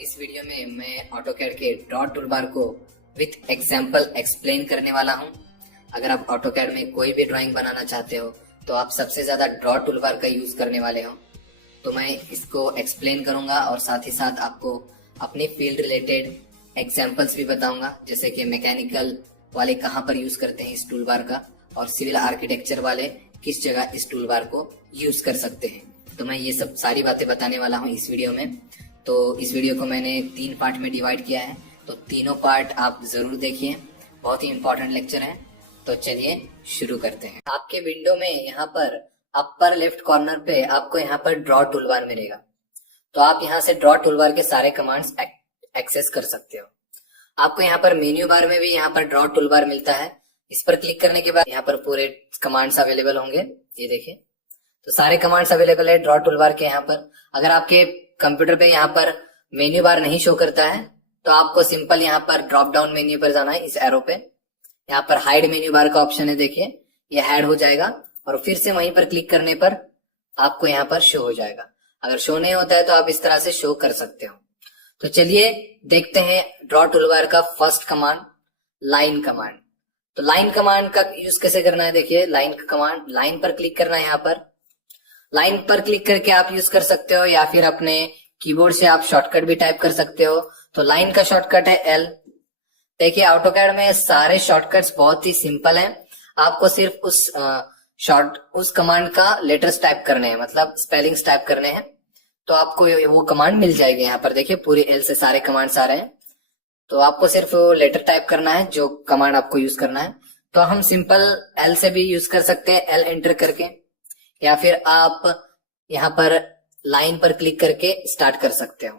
इस वीडियो में मैं ऑटोकैड के डॉट टूलबार को विथ एग्जांपल एक्सप्लेन करने वाला हूं। अगर आप ऑटोकैड में कोई भी ड्राइंग बनाना चाहते हो तो आप सबसे ज्यादा डॉट टूलबार का यूज करने वाले हो, तो मैं इसको एक्सप्लेन करूंगा और साथ ही साथ आपको अपनी फील्ड रिलेटेड एग्जांपल्स भी बताऊंगा, जैसे कि मैकेनिकल वाले कहाँ पर यूज करते हैं इस टूलबार का और सिविल आर्किटेक्चर वाले किस जगह इस टूलबार को यूज कर सकते हैं। तो मैं ये सब सारी बातें बताने वाला हूँ इस वीडियो में। तो इस वीडियो को मैंने 3 पार्ट में डिवाइड किया है, तो तीनों पार्ट आप जरूर देखिए, बहुत ही इंपॉर्टेंट लेक्चर है। तो चलिए शुरू करते हैं। आपके विंडो में यहाँ पर अपर लेफ्ट कॉर्नर पे आपको यहाँ पर ड्रॉ टूलबार मिलेगा, तो आप यहाँ से ड्रॉ टूलबार के सारे कमांड्स एक्सेस कर सकते हो। आपको यहाँ पर मेन्यू बार में भी यहाँ पर ड्रॉ टूलबार मिलता है। इस पर क्लिक करने के बाद यहाँ पर पूरे कमांड्स अवेलेबल होंगे, ये देखिए। तो सारे कमांड्स अवेलेबल है ड्रॉ टूलबार के यहाँ पर। अगर आपके कंप्यूटर पे यहाँ पर मेन्यू बार नहीं शो करता है तो आपको सिंपल यहाँ पर ड्रॉप डाउन मेन्यू पर जाना है, इस एरो पे। यहाँ पर हाइड मेन्यू बार का ऑप्शन है, देखिए ये हाइड हो जाएगा और फिर से वहीं पर क्लिक करने पर आपको यहाँ पर शो हो जाएगा। अगर शो नहीं होता है तो आप इस तरह से शो कर सकते हो। तो चलिए देखते हैं ड्रॉ टूलबार का फर्स्ट कमांड, लाइन कमांड। तो लाइन कमांड का यूज कैसे करना है, देखिए लाइन का कमांड, लाइन पर क्लिक करना है। यहाँ पर लाइन पर क्लिक करके आप यूज कर सकते हो या फिर अपने कीबोर्ड से आप शॉर्टकट भी टाइप कर सकते हो। तो लाइन का शॉर्टकट है एल। देखिए ऑटोकैड में सारे शॉर्टकट्स बहुत ही सिंपल हैं, आपको सिर्फ उस कमांड का लेटर्स टाइप करने हैं, मतलब स्पेलिंग्स टाइप करने हैं, तो आपको वो कमांड मिल जाएगी। यहाँ पर देखिए पूरी एल से सारे कमांड्स आ रहे हैं, तो आपको सिर्फ लेटर टाइप करना है जो कमांड आपको यूज करना है। तो हम सिंपल एल से भी यूज कर सकते हैं, एल एंटर करके, या फिर आप यहाँ पर लाइन पर क्लिक करके स्टार्ट कर सकते हो।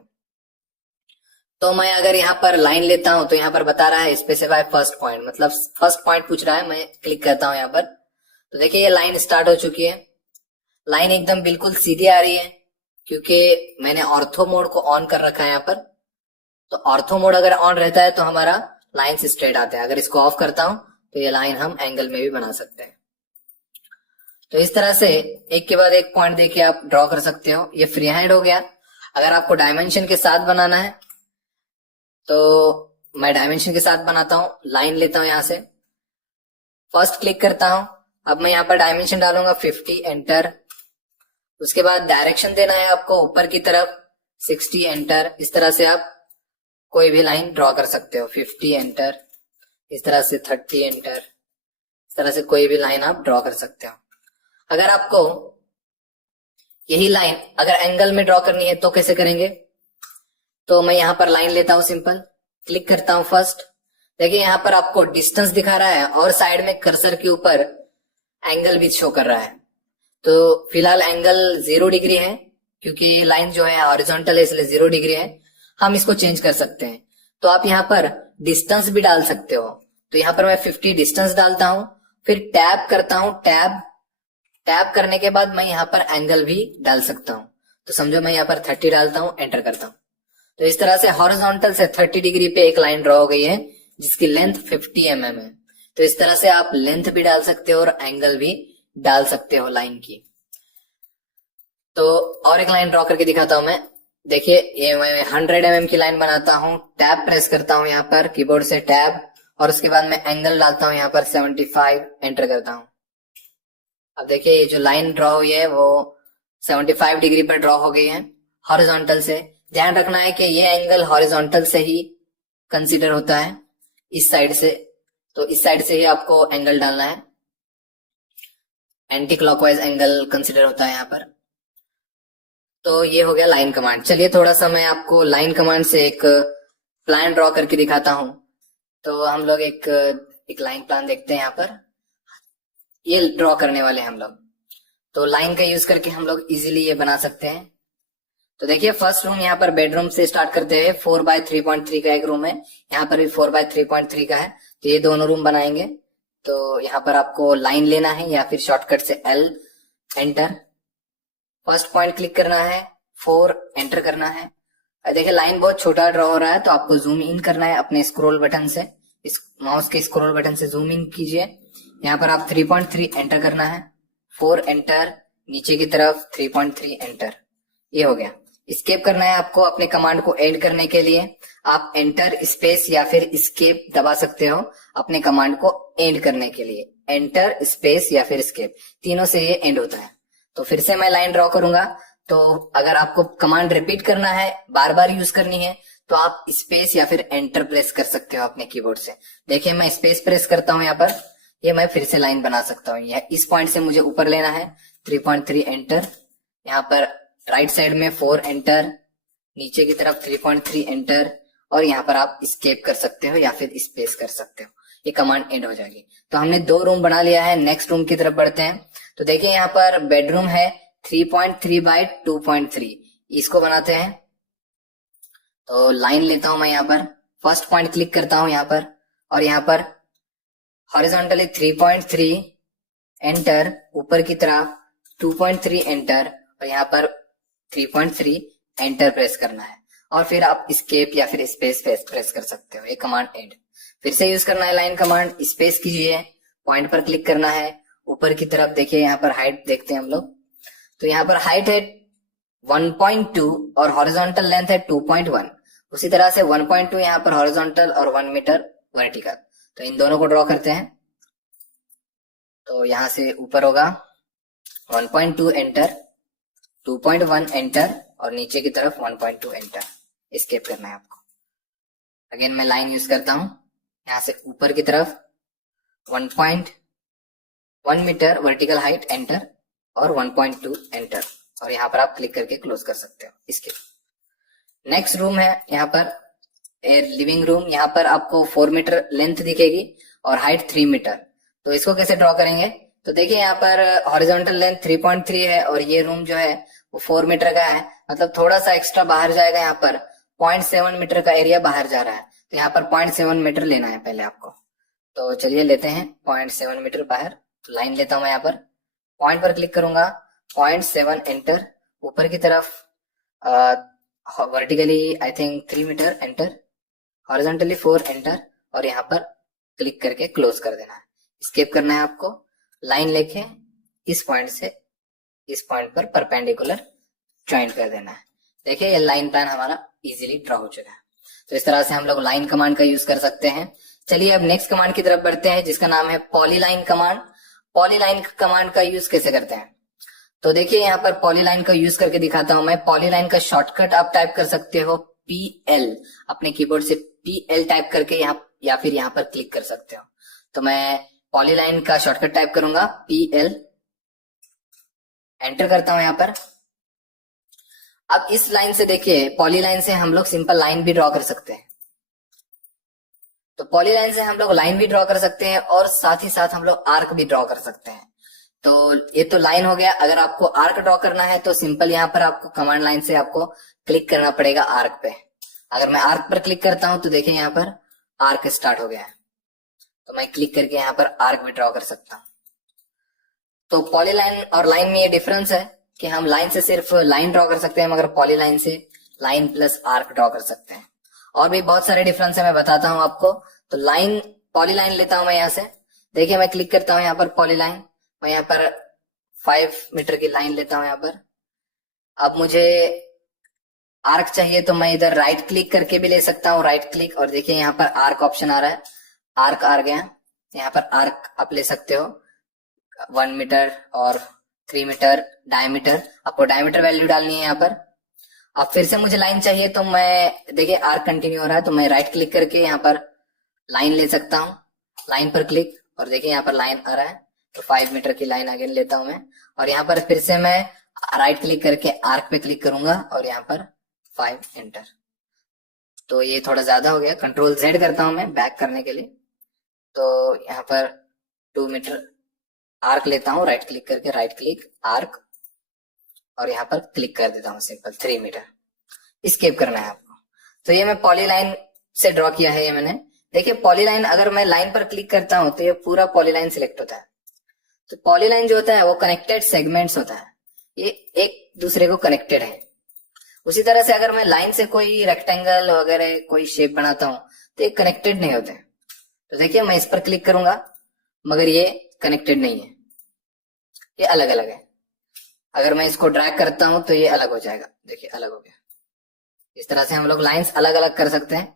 तो मैं अगर यहाँ पर लाइन लेता हूं तो यहाँ पर बता रहा है स्पेसिफाई फर्स्ट पॉइंट, मतलब फर्स्ट पॉइंट पूछ रहा है। मैं क्लिक करता हूं यहाँ पर, तो देखिए ये लाइन स्टार्ट हो चुकी है। लाइन एकदम बिल्कुल सीधी आ रही है क्योंकि मैंने ऑर्थो मोड को ऑन कर रखा है यहाँ पर। तो ऑर्थो मोड अगर ऑन रहता है तो हमारा लाइन स्ट्रेट आता है। अगर इसको ऑफ करता हूं तो ये लाइन हम एंगल में भी बना सकते हैं। तो इस तरह से एक के बाद एक पॉइंट देके आप ड्रॉ कर सकते हो। ये फ्री हैंड हो गया। अगर आपको डायमेंशन के साथ बनाना है तो मैं डायमेंशन के साथ बनाता हूं। लाइन लेता हूं, यहां से फर्स्ट क्लिक करता हूं। अब मैं यहाँ पर डायमेंशन डालूंगा 50, एंटर। उसके बाद डायरेक्शन देना है आपको ऊपर की तरफ, 60, एंटर। इस तरह से आप कोई भी लाइन ड्रॉ कर सकते हो, 50, एंटर। इस तरह से 30, एंटर। इस तरह से कोई भी लाइन आप ड्रॉ कर सकते हो। अगर आपको यही लाइन अगर एंगल में ड्रॉ करनी है तो कैसे करेंगे, तो मैं यहां पर लाइन लेता हूं, सिंपल क्लिक करता हूं फर्स्ट। देखिए यहां पर आपको डिस्टेंस दिखा रहा है और साइड में कर्सर के ऊपर एंगल भी शो कर रहा है। तो फिलहाल एंगल 0 डिग्री है क्योंकि लाइन जो है हॉरिजॉन्टल है, इसलिए 0 डिग्री है। हम इसको चेंज कर सकते हैं। तो आप यहाँ पर डिस्टेंस भी डाल सकते हो। तो यहाँ पर मैं 50 डिस्टेंस डालता हूं, फिर टैब करता हूं, टैब करने के बाद मैं यहाँ पर एंगल भी डाल सकता हूँ। तो समझो मैं यहाँ पर 30 डालता हूँ, एंटर करता हूँ। तो इस तरह से हॉरिजॉन्टल से 30 डिग्री पे एक लाइन ड्रॉ हो गई है जिसकी लेंथ 50 mm है। तो इस तरह से आप लेंथ भी डाल सकते हो और एंगल भी डाल सकते हो लाइन की। तो और एक लाइन ड्रॉ करके दिखाता हूं मैं। देखिए ये मैं 100 mm की लाइन बनाता हूँ। टैब प्रेस करता हूँ यहाँ पर कीबोर्ड से, टैब, और उसके बाद मैं एंगल डालता हूँ यहाँ पर 75, एंटर करता हूँ। अब देखिए ये जो लाइन ड्रॉ हुई है वो 75 डिग्री पर ड्रॉ हो गई है हॉरिजॉन्टल से। ध्यान रखना है कि ये एंगल हॉरिजॉन्टल से ही कंसीडर होता है, इस साइड से। तो इस साइड से ही आपको एंगल डालना है, एंटी क्लॉकवाइज एंगल कंसीडर होता है यहाँ पर। तो ये हो गया लाइन कमांड। चलिए थोड़ा सा मैं आपको लाइन कमांड से एक प्लान ड्रॉ करके दिखाता हूं। तो हम लोग एक लाइन प्लान देखते हैं। यहाँ पर ये ड्रॉ करने वाले हम लोग। तो लाइन का यूज करके हम लोग इजीली ये बना सकते हैं। तो देखिए फर्स्ट रूम यहाँ पर बेडरूम से स्टार्ट करते हैं। 4x3.3 का एक रूम है, यहाँ पर भी 4x3.3 का है। तो ये दोनों रूम बनाएंगे। तो यहाँ पर आपको लाइन लेना है या फिर शॉर्टकट से L, enter. First point click करना है, 4, एंटर करना है। देखिए लाइन बहुत छोटा ड्रॉ हो रहा है तो आपको जूम इन करना है अपने स्क्रॉल बटन से। इस माउस के स्क्रॉल बटन से जूम इन कीजिए। यहाँ पर आप 3.3 एंटर करना है, 4, एंटर, नीचे की तरफ 3.3, एंटर। ये हो गया। एस्केप करना है आपको अपने कमांड को एंड करने के लिए। आप एंटर स्पेस या फिर एस्केप दबा सकते हो अपने कमांड को एंड करने के लिए। एंटर स्पेस या फिर एस्केप, तीनों से ये एंड होता है। तो फिर से मैं लाइन ड्रॉ करूंगा। तो अगर आपको कमांड रिपीट करना है, बार बार यूज करनी है, तो आप स्पेस या फिर एंटर प्रेस कर सकते हो अपने कीबोर्ड से। देखिए मैं स्पेस प्रेस करता हूं यहाँ पर, ये मैं फिर से लाइन बना सकता हूँ। यह इस पॉइंट से मुझे ऊपर लेना है, 3.3 एंटर, यहाँ पर राइट साइड में 4 एंटर, नीचे की तरफ 3.3 एंटर, और यहाँ पर आप एस्केप कर सकते हो या फिर स्पेस कर सकते हो। ये कमांड एंड हो जाएगी। तो हमने 2 रूम बना लिया है। नेक्स्ट रूम की तरफ बढ़ते हैं। तो देखिए यहाँ पर बेडरूम है 3.3 बाय 2.3, इसको बनाते हैं। तो लाइन लेता हूं मैं यहाँ पर, फर्स्ट पॉइंट क्लिक करता हूं यहाँ पर, और यहाँ पर हॉरिजॉन्टली 3.3 एंटर, ऊपर की तरफ 2.3 एंटर, और यहाँ पर 3.3 एंटर प्रेस करना है। और फिर आप एस्केप या फिर स्पेस प्रेस कर सकते हो। ये कमांड एंड फिर से यूज करना है। लाइन कमांड स्पेस कीजिए, पॉइंट पर क्लिक करना है, ऊपर की तरफ देखिए यहाँ पर हाइट देखते हैं हम लोग। तो यहाँ पर हाइट है 1.2 और हॉरिजॉन्टल लेंथ है 2.1। उसी तरह से 1.2 यहाँ पर हॉरिजॉन्टल और 1 मीटर वर्टिकल। तो इन दोनों को ड्रॉ करते हैं। तो यहां से ऊपर होगा 1.2 एंटर, 2.1 एंटर, और नीचे की तरफ 1.2 एंटर। एस्केप करना है आपको। अगेन मैं लाइन यूज करता हूं, यहां से ऊपर की तरफ 1.1 मीटर वर्टिकल हाइट एंटर, और 1.2 एंटर, और यहाँ पर आप क्लिक करके क्लोज कर सकते हो। इसके नेक्स्ट रूम है यहाँ पर लिविंग रूम। यहाँ पर आपको 4 मीटर लेंथ दिखेगी और हाइट 3 मीटर। तो इसको कैसे ड्रॉ करेंगे? तो देखिए यहाँ पर हॉरिजॉन्टल लेंथ 3.3 है और ये रूम जो है वो 4 मीटर का है, मतलब थोड़ा सा एक्स्ट्रा बाहर जाएगा। यहाँ पर 0.7 मीटर का एरिया बाहर जा रहा है, तो यहाँ पर 0.7 मीटर लेना है पहले आपको। तो चलिए लेते हैं 0.7 मीटर बाहर। तो लाइन लेता हूं मैं, यहाँ पर पॉइंट पर क्लिक करूंगा, 0.7 एंटर, ऊपर की तरफ vertically I think 3 metre enter, horizontally 4 enter, और यहाँ पर क्लिक करके क्लोज कर देना है। स्केप करना है आपको। लाइन लेके इस पॉइंट से इस पॉइंट पर परपेंडिकुलर ज्वाइन कर देना है। देखिए ये लाइन प्लान हमारा इजीली ड्रॉ हो चुका है। तो इस तरह से हम लोग लाइन कमांड का यूज कर सकते हैं। चलिए अब नेक्स्ट कमांड की तरफ बढ़ते हैं, जिसका नाम है पॉलीलाइन कमांड। पॉलीलाइन कमांड का यूज कैसे करते हैं? तो देखिए यहाँ पर पॉलीलाइन का यूज करके दिखाता हूं मैं। पॉलीलाइन का शॉर्टकट आप टाइप कर सकते हो PL, अपने कीबोर्ड से PL टाइप करके यहाँ या फिर यहाँ पर क्लिक कर सकते हो। तो मैं पॉलीलाइन का शॉर्टकट टाइप करूंगा PL, एंटर करता हूं यहाँ पर। अब इस लाइन से देखिए, पॉलीलाइन से हम लोग सिंपल लाइन भी ड्रॉ कर सकते हैं। तो पॉलीलाइन से हम लोग लाइन भी ड्रॉ कर सकते हैं और साथ ही साथ हम लोग आर्क भी ड्रॉ कर सकते हैं। तो ये तो लाइन हो गया। अगर आपको आर्क ड्रॉ करना है तो सिंपल यहाँ पर आपको कमांड लाइन से आपको क्लिक करना पड़ेगा आर्क पे। अगर मैं आर्क पर क्लिक करता हूं तो देखिए यहाँ पर आर्क स्टार्ट हो गया है। तो मैं क्लिक करके यहाँ पर आर्क भी ड्रॉ कर सकता हूँ। तो पॉलीलाइन और लाइन में ये डिफरेंस है कि हम लाइन से सिर्फ लाइन ड्रॉ कर सकते हैं, मगर पॉलीलाइन से लाइन प्लस आर्क ड्रॉ कर सकते हैं। और भी बहुत सारे डिफरेंस है, मैं बताता हूं आपको। तो लाइन पॉलीलाइन लेता हूं मैं यहाँ से। देखिए मैं क्लिक करता हूं यहाँ पर पॉलीलाइन, मैं यहाँ पर 5 मीटर की लाइन लेता हूं यहाँ पर। अब मुझे आर्क चाहिए तो मैं इधर राइट क्लिक करके भी ले सकता हूँ, राइट क्लिक, और देखिए यहाँ पर आर्क ऑप्शन आ रहा है। आर्क आ गया, यहाँ पर आर्क आप ले सकते हो 1 मीटर और 3 मीटर डायमीटर। आपको डायमीटर वैल्यू डालनी है यहाँ पर। अब फिर से मुझे लाइन चाहिए तो मैं देखिए आर्क कंटिन्यू हो रहा है, तो मैं राइट क्लिक करके यहाँ पर लाइन ले सकता हूँ। लाइन पर क्लिक, और देखिए यहाँ पर लाइन आ रहा है। तो 5 मीटर की लाइन अगेन लेता हूं मैं, और यहाँ पर फिर से मैं राइट क्लिक करके आर्क पे क्लिक करूंगा और यहाँ पर 5 एंटर। तो ये थोड़ा ज्यादा हो गया, कंट्रोल Z करता हूं मैं बैक करने के लिए। तो यहाँ पर 2 मीटर आर्क लेता हूँ, राइट क्लिक करके राइट क्लिक आर्क, और यहाँ पर क्लिक कर देता हूँ सिंपल 3 मीटर। स्केप करना है आपको। तो ये मैं पॉलीलाइन से ड्रॉ किया है ये मैंने। देखिए पॉलीलाइन अगर मैं लाइन पर क्लिक करता हूं तो ये पूरा पॉलीलाइन सिलेक्ट होता है। तो पॉलीलाइन जो होता है वो कनेक्टेड सेगमेंट्स होता है, ये एक दूसरे को कनेक्टेड है। उसी तरह से अगर मैं लाइन से कोई रेक्टेंगल वगैरह कोई शेप बनाता हूं तो ये कनेक्टेड नहीं होते। तो देखिए मैं इस पर क्लिक करूंगा मगर ये कनेक्टेड नहीं है, ये अलग अलग है। अगर मैं इसको ड्रैग करता हूं तो ये अलग हो जाएगा। देखिए अलग हो गया। इस तरह से हम लोग लाइंस अलग अलग कर सकते हैं।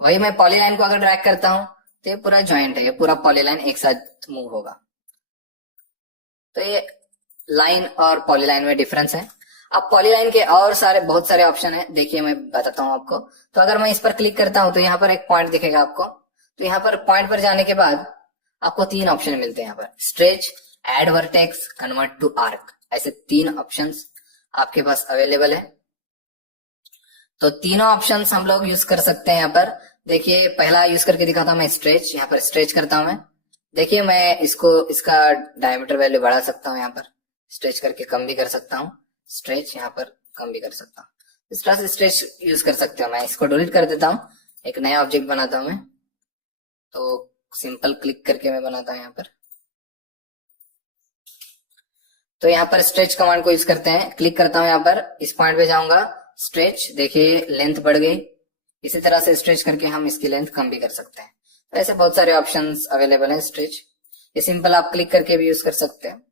वही मैं पॉलीलाइन को अगर ड्रैग करता हूं तो ये पूरा ज्वाइंट है, ये पूरा पॉलीलाइन एक साथ मूव होगा। तो ये लाइन और पॉलीलाइन में डिफरेंस है। अब पॉलीलाइन के और बहुत सारे ऑप्शन है, देखिए मैं बताता हूं आपको। तो अगर मैं इस पर क्लिक करता हूं तो यहाँ पर एक पॉइंट दिखेगा आपको। तो यहाँ पर पॉइंट पर जाने के बाद आपको 3 ऑप्शन मिलते हैं यहाँ पर, stretch, add vertex, convert to arc, ऐसे 3 ऑप्शंस आपके पास अवेलेबल है। तो तीनों ऑप्शंस हम लोग यूज कर सकते हैं यहाँ पर। देखिए पहला यूज करके दिखाता हूं मैं, स्ट्रेच। यहाँ पर स्ट्रेच करता हूं मैं, देखिए मैं इसका डायमीटर वैल्यू बढ़ा सकता हूँ, यहाँ पर स्ट्रेच करके कम भी कर सकता हूँ, स्ट्रेच यहाँ पर कम भी कर सकता हूँ। इस तरह से स्ट्रेच यूज कर सकते हो। मैं इसको डिलीट कर देता हूँ, एक नया ऑब्जेक्ट बनाता हूँ मैं। तो सिंपल क्लिक करके मैं बनाता हूँ यहाँ पर। तो यहाँ पर स्ट्रेच कमांड को यूज करते हैं। क्लिक करता हूँ यहाँ पर, इस पॉइंट पे जाऊंगा, स्ट्रेच, देखिए लेंथ बढ़ गई। इसी तरह से स्ट्रेच करके हम इसकी लेंथ कम भी कर सकते हैं। तो ऐसे बहुत सारे ऑप्शंस अवेलेबल हैं स्ट्रेच, ये सिंपल आप क्लिक करके भी यूज कर सकते हैं।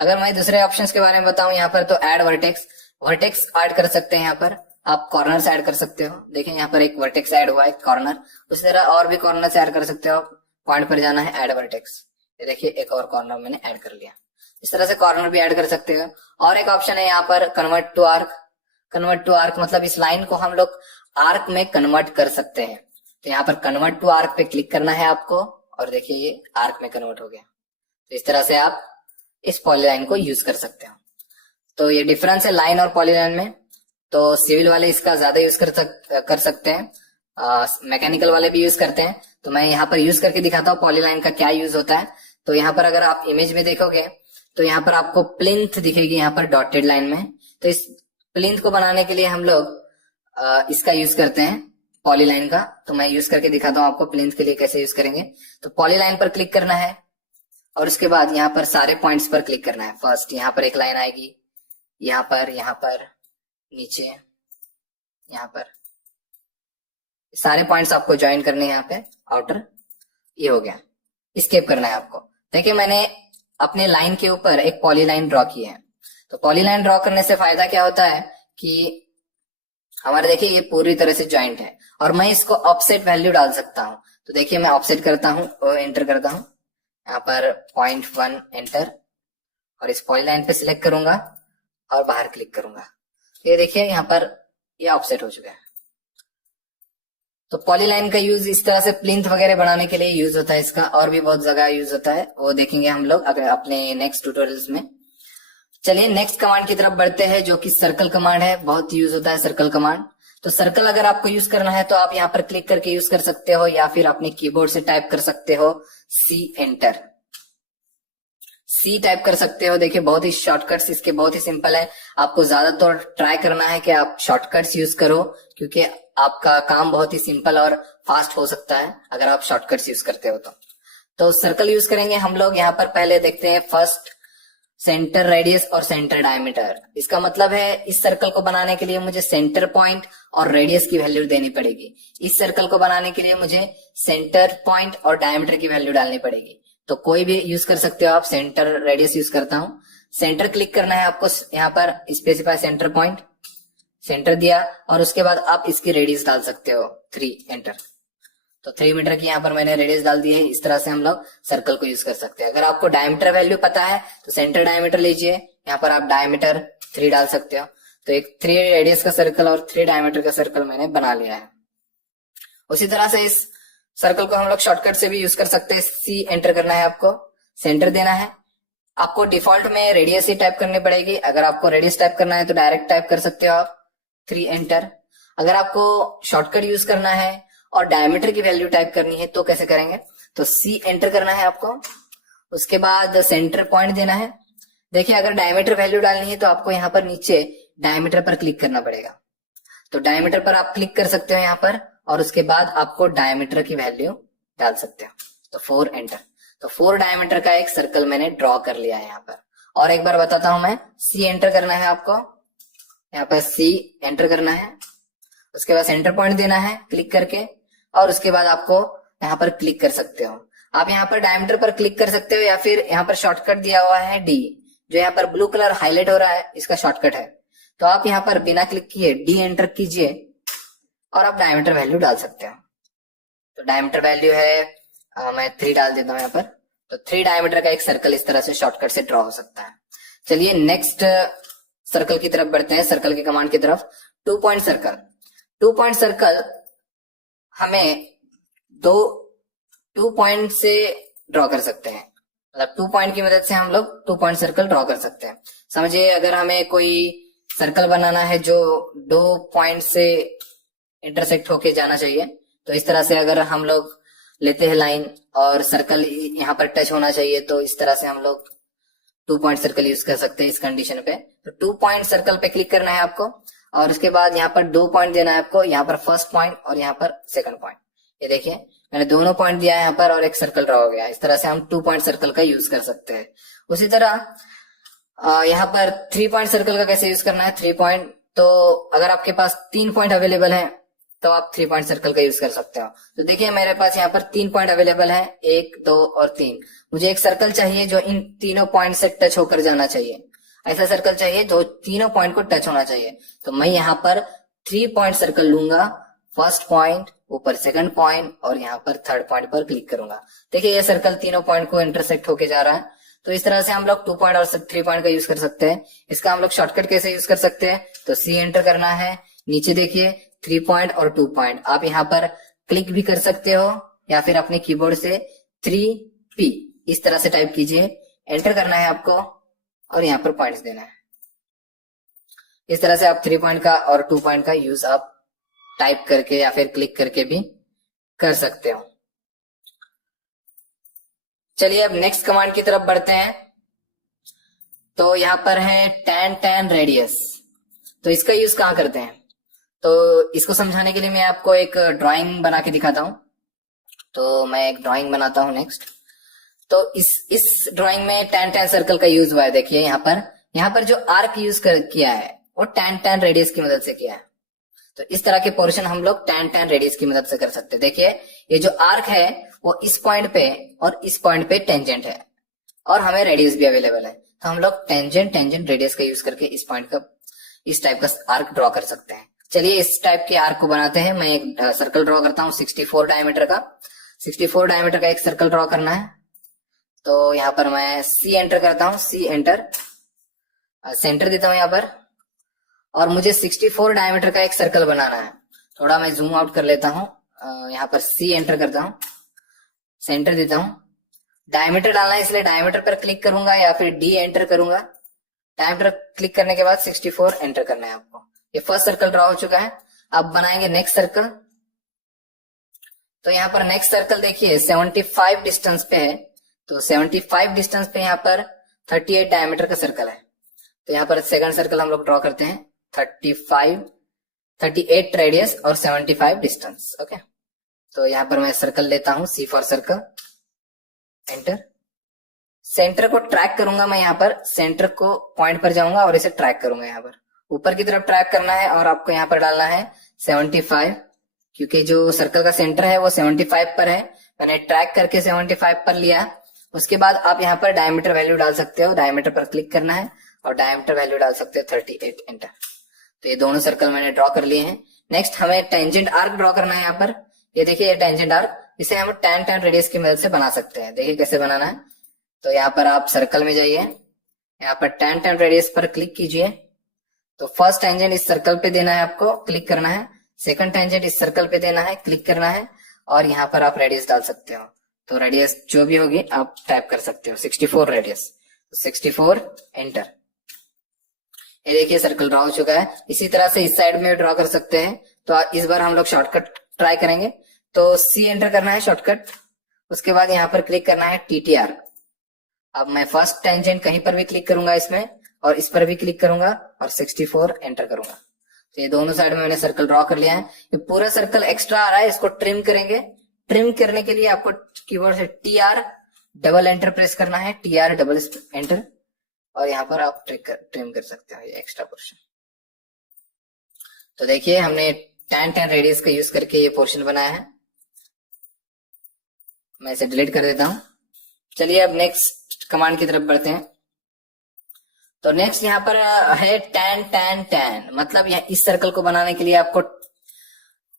अगर मैं दूसरे ऑप्शंस के बारे में बताऊं यहाँ पर, तो ऐड वर्टेक्स, वर्टेक्स ऐड कर सकते हैं। यहाँ पर आप कॉर्नर्स ऐड कर सकते हो, देखिए यहाँ पर एक वर्टेक्स ऐड हुआ है, कॉर्नर। उसी तरह और भी कॉर्नर्स ऐड कर सकते हो। पॉइंट पर जाना है, ऐड वर्टेक्स, ये देखिए एक और कॉर्नर मैंने ऐड कर लिया। इस तरह से कॉर्नर भी ऐड कर सकते हो। और एक ऑप्शन है यहाँ पर, convert to arc. Convert to arc मतलब इस लाइन को हम लोग आर्क में कन्वर्ट कर सकते हैं। तो यहाँ पर कन्वर्ट टू आर्क पे क्लिक करना है आपको, और देखिए ये आर्क में कन्वर्ट हो गया। तो इस तरह से आप इस पॉलीलाइन को यूज कर सकते हो। तो ये डिफरेंस है लाइन और पॉलीलाइन में। तो सिविल वाले इसका ज्यादा यूज कर सकते हैं, मैकेनिकल वाले भी यूज करते हैं। तो मैं यहाँ पर यूज करके दिखाता हूँ पॉलीलाइन का क्या यूज होता है। तो यहाँ पर अगर आप इमेज में देखोगे तो यहाँ पर आपको प्लिंथ दिखेगी, यहाँ पर डॉटेड लाइन में। तो इस प्लिंथ को बनाने के लिए हम लोग इसका यूज करते हैं, पॉलीलाइन का। तो मैं यूज करके दिखाता हूँ आपको प्लिंथ के लिए कैसे यूज करेंगे। तो पॉलीलाइन पर क्लिक करना है, और उसके बाद यहाँ पर सारे पॉइंट्स पर क्लिक करना है। फर्स्ट यहाँ पर एक लाइन आएगी, यहाँ पर नीचे, यहाँ पर सारे पॉइंट्स आपको ज्वाइन करने हैं यहाँ पे आउटर। ये हो गया, एस्केप करना है आपको। देखिए मैंने अपने लाइन के ऊपर एक पॉलीलाइन ड्रॉ की है। तो पॉलीलाइन ड्रॉ करने से फायदा क्या होता है कि हमारे देखिए ये पूरी तरह से ज्वाइंट है, और मैं इसको ऑफसेट वैल्यू डाल सकता हूँ। तो देखिए मैं ऑफसेट करता हूँ और एंटर करता हूँ, यहाँ पर 0.1 एंटर, और इस पॉलीलाइन पे सिलेक्ट करूंगा और बाहर क्लिक करूंगा। ये देखिए यहाँ पर ये ऑफसेट हो चुका है। तो पॉलीलाइन का यूज इस तरह से प्लिंथ वगैरह बनाने के लिए यूज होता है इसका, और भी बहुत जगह यूज होता है, वो देखेंगे हम लोग अगर अपने नेक्स्ट ट्यूटोरियल्स में। चलिए नेक्स्ट कमांड की तरफ बढ़ते हैं, जो कि सर्कल कमांड है। बहुत यूज होता है सर्कल कमांड। तो सर्कल अगर आपको यूज करना है तो आप यहाँ पर क्लिक करके यूज कर सकते हो, या फिर अपने कीबोर्ड से टाइप कर सकते हो सी एंटर, सी टाइप कर सकते हो। देखिए बहुत ही शॉर्टकट्स इसके बहुत ही सिंपल है। आपको ज्यादातर ट्राई करना है कि आप शॉर्टकट्स यूज करो, क्योंकि आपका काम बहुत ही सिंपल और फास्ट हो सकता है अगर आप शॉर्टकट्स यूज करते हो। तो सर्कल यूज करेंगे हम लोग। यहाँ पर पहले देखते हैं फर्स्ट सेंटर रेडियस और सेंटर डायमीटर। इसका मतलब है इस सर्कल को बनाने के लिए मुझे सेंटर पॉइंट और रेडियस की वैल्यू देनी पड़ेगी। इस सर्कल को बनाने के लिए मुझे सेंटर पॉइंट और डायमीटर की वैल्यू डालनी पड़ेगी। तो कोई भी यूज कर सकते हो आप, सेंटर रेडियस यूज करता हूं। सेंटर क्लिक करना है आपको, यहाँ पर स्पेसिफाई सेंटर पॉइंट, सेंटर दिया, और उसके बाद आप इसकी रेडियस डाल सकते हो 3 एंटर। तो 3 मीटर की यहाँ पर मैंने रेडियस डाल दी है। इस तरह से हम लोग सर्कल को यूज कर सकते हैं। अगर आपको डायमीटर वैल्यू पता है तो सेंटर डायमीटर लीजिए, यहाँ पर आप डायमीटर 3 डाल सकते हो। तो एक 3 रेडियस का सर्कल और 3 डायमीटर का सर्कल मैंने बना लिया है। उसी तरह से इस सर्कल को हम लोग शॉर्टकट से भी यूज कर सकते हैं। सी एंटर करना है आपको, सेंटर देना है। आपको डिफॉल्ट में रेडियस ही टाइप करनी पड़ेगी। अगर आपको रेडियस टाइप करना है तो डायरेक्ट टाइप कर सकते हो आप 3 एंटर। अगर आपको शॉर्टकट यूज करना है और डायमीटर की वैल्यू टाइप करनी है तो कैसे करेंगे, तो सी एंटर करना है आपको, उसके बाद सेंटर पॉइंट देना है। देखिए अगर डायमीटर वैल्यू डालनी है तो आपको यहाँ पर नीचे डायमीटर पर क्लिक करना पड़ेगा। तो डायमीटर पर आप क्लिक कर सकते हो यहाँ पर, और उसके बाद आपको डायमीटर की वैल्यू डाल सकते हो। तो 4 एंटर। तो 4 डायमीटर का एक सर्कल मैंने ड्रॉ कर लिया है यहाँ पर। और एक बार बताता हूं मैं, सी एंटर करना है आपको, यहाँ पर सी एंटर करना है, उसके बाद सेंटर पॉइंट देना है क्लिक करके, और उसके बाद आपको यहाँ पर क्लिक कर सकते हो। आप यहाँ पर डायमीटर पर क्लिक कर सकते हो, या फिर यहाँ पर शॉर्टकट दिया हुआ है डी, जो यहाँ पर ब्लू कलर हाईलाइट हो रहा है, इसका शॉर्टकट है। तो आप यहाँ पर बिना क्लिक किए डी एंटर कीजिए और आप डायमीटर वैल्यू डाल सकते हो। तो डायमीटर वैल्यू है मैं 3 डाल देता हूँ यहाँ पर। तो 3 डायमीटर का एक सर्कल इस तरह से शॉर्टकट से ड्रॉ हो सकता है। चलिए नेक्स्ट सर्कल की तरफ बढ़ते हैं, सर्कल की कमांड की तरफ। 2 पॉइंट सर्कल। 2 पॉइंट सर्कल हमें 2 पॉइंट से ड्रॉ कर सकते हैं, मतलब 2 पॉइंट की मदद से हम लोग 2 पॉइंट सर्कल ड्रॉ कर सकते हैं। समझिए अगर हमें कोई सर्कल बनाना है जो 2 पॉइंट से इंटरसेक्ट होके जाना चाहिए, तो इस तरह से अगर हम लोग लेते हैं लाइन और सर्कल यहाँ पर टच होना चाहिए, तो इस तरह से हम लोग 2 पॉइंट सर्कल यूज कर सकते हैं इस कंडीशन पे। तो 2 पॉइंट सर्कल पे क्लिक करना है आपको और उसके बाद यहाँ पर 2 पॉइंट देना है आपको, यहाँ पर फर्स्ट पॉइंट और यहाँ पर सेकंड पॉइंट। ये देखिए मैंने दोनों पॉइंट दिया है यहाँ पर और एक सर्कल ड्रॉ हो गया। इस तरह से हम 2 पॉइंट सर्कल का यूज कर सकते हैं। उसी तरह यहाँ पर 3 पॉइंट सर्कल का कैसे यूज करना है। 3 पॉइंट, तो अगर आपके पास 3 पॉइंट अवेलेबल है तो आप 3 पॉइंट सर्कल का यूज कर सकते हो। तो देखिए मेरे पास यहाँ पर 3 पॉइंट अवेलेबल है, 1, 2 और 3। मुझे एक सर्कल चाहिए जो इन तीनों पॉइंट से टच होकर जाना चाहिए। ऐसा सर्कल चाहिए जो तीनों पॉइंट को टच होना चाहिए। तो मैं यहाँ पर 3 पॉइंट सर्कल लूंगा, फर्स्ट पॉइंट, ऊपर सेकंड पॉइंट और यहाँ पर थर्ड पॉइंट पर क्लिक करूंगा। देखिए ये सर्कल तीनों पॉइंट को इंटरसेक्ट होके जा रहा है। तो इस तरह से हम लोग 2 पॉइंट और 3 पॉइंट का यूज कर सकते हैं। इसका हम लोग शॉर्टकट कैसे यूज कर सकते हैं, तो सी एंटर करना है, नीचे देखिए 3 पॉइंट और 2 पॉइंट। आप यहाँ पर क्लिक भी कर सकते हो या फिर अपने कीबोर्ड से 3P इस तरह से टाइप कीजिए, एंटर करना है आपको और यहाँ पर पॉइंट्स देना है। इस तरह से आप 3 पॉइंट का और 2 पॉइंट का यूज आप टाइप करके या फिर क्लिक करके भी कर सकते हो। चलिए अब नेक्स्ट कमांड की तरफ बढ़ते हैं। तो यहाँ पर है tan रेडियस। तो इसका यूज कहाँ करते हैं, तो इसको समझाने के लिए मैं आपको एक ड्राइंग बना के दिखाता हूं। तो मैं एक ड्राइंग बनाता हूं नेक्स्ट। तो इस ड्राइंग में tan सर्कल का यूज हुआ है। देखिए यहाँ पर जो आर्क यूज किया है वो tan रेडियस की मदद से किया है। तो इस तरह के पोर्शन हम लोग tan रेडियस की मदद से कर सकते हैं। देखिए ये जो आर्क है वो इस पॉइंट पे और इस पॉइंट पे टेंजेंट है और हमें रेडियस भी अवेलेबल है। तो हम लोग टेंजेंट रेडियस का यूज करके इस पॉइंट का इस टाइप का आर्क ड्रॉ कर सकते हैं। चलिए इस टाइप के आर्क को बनाते हैं। मैं एक सर्कल ड्रॉ करता हूँ 64 डायमीटर का। 64 डायमीटर का एक सर्कल ड्रॉ करना है। तो यहाँ पर मैं सी एंटर करता हूँ, सी एंटर, सेंटर देता हूँ यहाँ पर। और मुझे 64 डायमीटर का एक सर्कल बनाना है। थोड़ा मैं जूम आउट कर लेता हूँ, यहाँ पर सी एंटर करता हूँ, सेंटर देता हूँ। डायमीटर डालना है इसलिए डायमीटर पर क्लिक करूंगा या फिर डी एंटर करूंगा। डायमीटर क्लिक करने के बाद 64 एंटर करना है आपको। ये फर्स्ट सर्कल ड्रॉ हो चुका है। अब बनाएंगे नेक्स्ट सर्कल। तो यहाँ पर नेक्स्ट सर्कल देखिए 75 डिस्टेंस पे है। तो 75 डिस्टेंस पे यहाँ पर 38 डायमीटर का सर्कल है। तो यहाँ पर सेकंड सर्कल हम लोग ड्रॉ करते हैं 38 रेडियस और 75 डिस्टेंस। ओके, तो यहाँ पर मैं सर्कल लेता हूं, सी फॉर सर्कल, एंटर। सेंटर को ट्रैक करूंगा मैं, यहाँ पर सेंटर को पॉइंट पर जाऊंगा और इसे ट्रैक करूंगा। यहाँ पर ऊपर की तरफ ट्रैक करना है और आपको यहाँ पर डालना है 75, क्योंकि जो सर्कल का सेंटर है वो 75 पर है। मैंने ट्रैक करके 75 पर लिया। उसके बाद आप यहाँ पर डायमीटर वैल्यू डाल सकते हो। डायमीटर पर क्लिक करना है और डायमीटर वैल्यू डाल सकते हो 38, एंटर। तो ये दोनों सर्कल मैंने ड्रॉ कर लिए हैं। नेक्स्ट हमें टेंजेंट आर्क ड्रॉ करना है। यहाँ पर ये देखिए ये टेंजेंट आर्क, इसे हम tan रेडियस की मदद से बना सकते हैं। देखिए कैसे बनाना है। तो यहाँ पर आप सर्कल में जाइए, यहाँ पर tan रेडियस पर क्लिक कीजिए। तो फर्स्ट टेंजेंट इस सर्कल पे देना है आपको, क्लिक करना है। सेकंड टेंजेंट इस सर्कल पे देना है, क्लिक करना है और यहाँ पर आप रेडियस डाल सकते हो। तो रेडियस जो भी होगी आप टाइप कर सकते हो, 64 रेडियस। 64 एंटर। ये देखिए सर्कल ड्रॉ हो चुका है। इसी तरह से इस साइड में ड्रॉ कर सकते हैं। तो इस बार हम लोग शॉर्टकट ट्राई करेंगे। तो सी एंटर करना है शॉर्टकट। उसके बाद यहाँ पर क्लिक करना है TTR। अब मैं फर्स्ट टेंजेंट कहीं पर भी क्लिक करूंगा इसमें और इस पर भी क्लिक करूंगा और 64 एंटर करूंगा। तो ये दोनों साइड में मैंने सर्कल ड्रॉ कर लिया है। ये पूरा सर्कल एक्स्ट्रा आ रहा है, इसको ट्रिम करेंगे। ट्रिम करने के लिए आपको कीबोर्ड से TR डबल एंटर प्रेस करना है, TR डबल एंटर, और यहाँ पर आप ट्रिम कर सकते हो ये एक्स्ट्रा पोर्शन। तो देखिए हमने tan रेडियस का यूज करके ये पोर्शन बनाया है। मैं इसे डिलीट कर देता हूं। चलिए अब नेक्स्ट कमांड की तरफ बढ़ते हैं। तो नेक्स्ट यहाँ पर है tan tan tan, मतलब यह इस सर्कल को बनाने के लिए आपको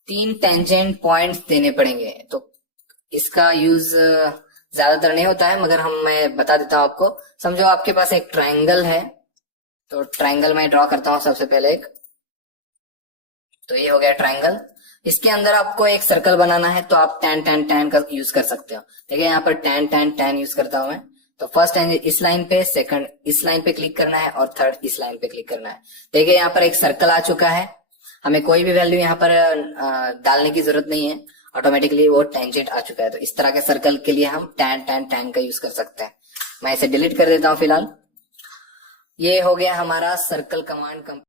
3 टेंजेंट पॉइंट्स देने पड़ेंगे। तो इसका यूज ज्यादातर नहीं होता है, मगर मैं बता देता हूं आपको। समझो आपके पास एक ट्रायंगल है, तो ट्रायंगल मैं ड्रॉ करता हूं सबसे पहले एक। तो ये हो गया ट्रायंगल। इसके अंदर आपको एक सर्कल बनाना है, तो आप tan tan tan का यूज कर सकते हो। देखिए यहाँ पर tan tan tan यूज करता हूं मैं। तो फर्स्ट इस लाइन पे, सेकंड इस लाइन पे क्लिक करना है और थर्ड इस लाइन पे क्लिक करना है। देखिए यहाँ पर एक सर्कल आ चुका है। हमें कोई भी वैल्यू यहाँ पर डालने की जरूरत नहीं है, ऑटोमेटिकली वो टेंजेंट आ चुका है। तो इस तरह के सर्कल के लिए हम tan tan tan का यूज कर सकते हैं। मैं इसे डिलीट कर देता हूँ फिलहाल। ये हो गया हमारा सर्कल कमांड।